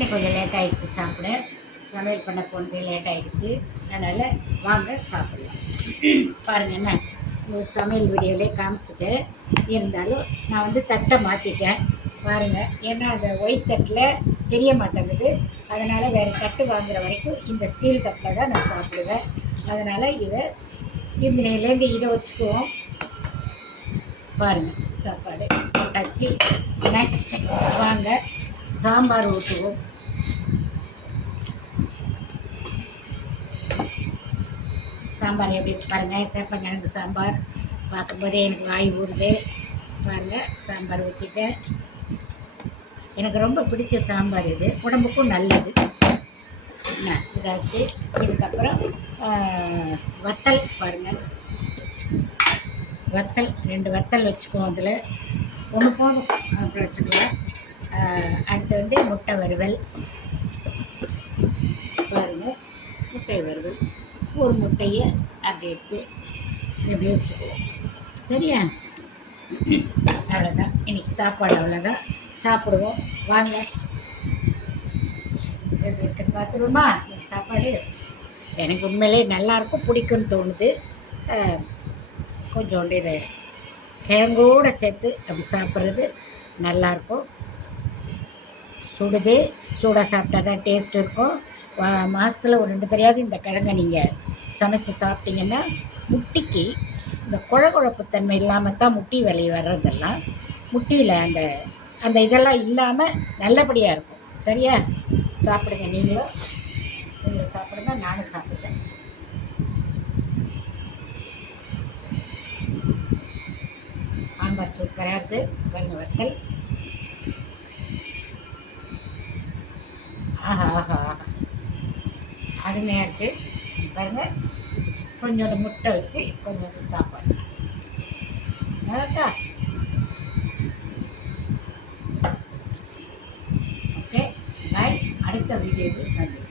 இன்னும் கொஞ்சம் லேட் ஆகிடுச்சு சாப்பிட. சமையல் பண்ண போனது லேட் ஆகிடுச்சு. அதனால் வாங்க சாப்பிட்லாம். பாருங்கள், என்ன உங்களுக்கு சமையல் வீடியோவிலே காமிச்சிட்டு இருந்தாலும் நான் வந்து தட்டை மாற்றிட்டேன் பாருங்கள். ஏன்னா அந்த ஒயிட் தட்டில் தெரிய மாட்டேங்குது. அதனால் வேறு தட்டு வாங்குகிற வரைக்கும் இந்த ஸ்டீல் தட்டில் தான் நான் சாப்பிடுவேன். அதனால் இதை இந்திலேருந்து இதை வச்சுக்குவோம். பாருங்கள், சாப்பாடு போட்டாச்சு. நெக்ஸ்ட் வாங்க சாம்பார் ஊற்றுவோம். சாம்பார் எப்படி பாருங்கள். சேப்பங்கிழங்கு சாம்பார் பார்க்கும்போதே எனக்கு வாய் ஊறுது. பாருங்கள், சாம்பார் ஊற்றிட்டேன். எனக்கு ரொம்ப பிடிச்ச சாம்பார் இது, உடம்புக்கும் நல்லது. என்ன இதாச்சு. இதுக்கப்புறம் வத்தல் பாருங்கள். வத்தல் 2 வத்தல் வச்சுக்குவோம். அதில் ஒன்று போதும், அப்புறம் வச்சுக்கலாம். அடுத்து வந்து முட்டை வறுவல் பாருங்கள். முட்டை வறுவல் ஒரு முட்டையை அப்படி எடுத்து எப்படி வச்சுக்குவோம். சரியா? அவ்வளோதான் இன்றைக்கி சாப்பாடு. அவ்வளோதான், சாப்பிடுவோம் வாங்க. எப்படி இருக்குன்னு பார்த்துருவோமா? இன்றைக்கி சாப்பாடு எனக்கு உண்மையிலே நல்லாயிருக்கும், பிடிக்குன்னு தோணுது. கொஞ்சோண்டு இதை கிழங்கோடு சேர்த்து அப்படி சாப்பிட்றது நல்லாயிருக்கும். சுடுது, சூடாக சாப்பிட்டா தான் டேஸ்ட் இருக்கும். மாதத்தில் ஒரு 2 தடவையாவது இந்த கிழங்கை நீங்கள் சமைச்சு சாப்பிட்டிங்கன்னா முட்டிக்கு இந்த குழகுழப்பு தன்மை இல்லாமல் தான் முட்டி வலி வர்றதெல்லாம் முட்டியில் அந்த அந்த இதெல்லாம் இல்லாமல் நல்லபடியாக இருக்கும். சரியா? சாப்பிடுங்க. நீங்களும் சாப்பிடுங்க, நானும் சாப்பிடுவேன். சாம்பார் சூப்பராக இருக்குது பாருங்கள். வத்தல் ஆஹா ஆஹா ஆஹா, அருமையாக இருக்குது பாருங்கள். கொஞ்சோண்டு முட்டை வச்சு கொஞ்சோண்டு சாப்பாடு நல்லாக்கா. ஓகே, பாய். அடுத்த வீடியோவில் கண்டிப்பாக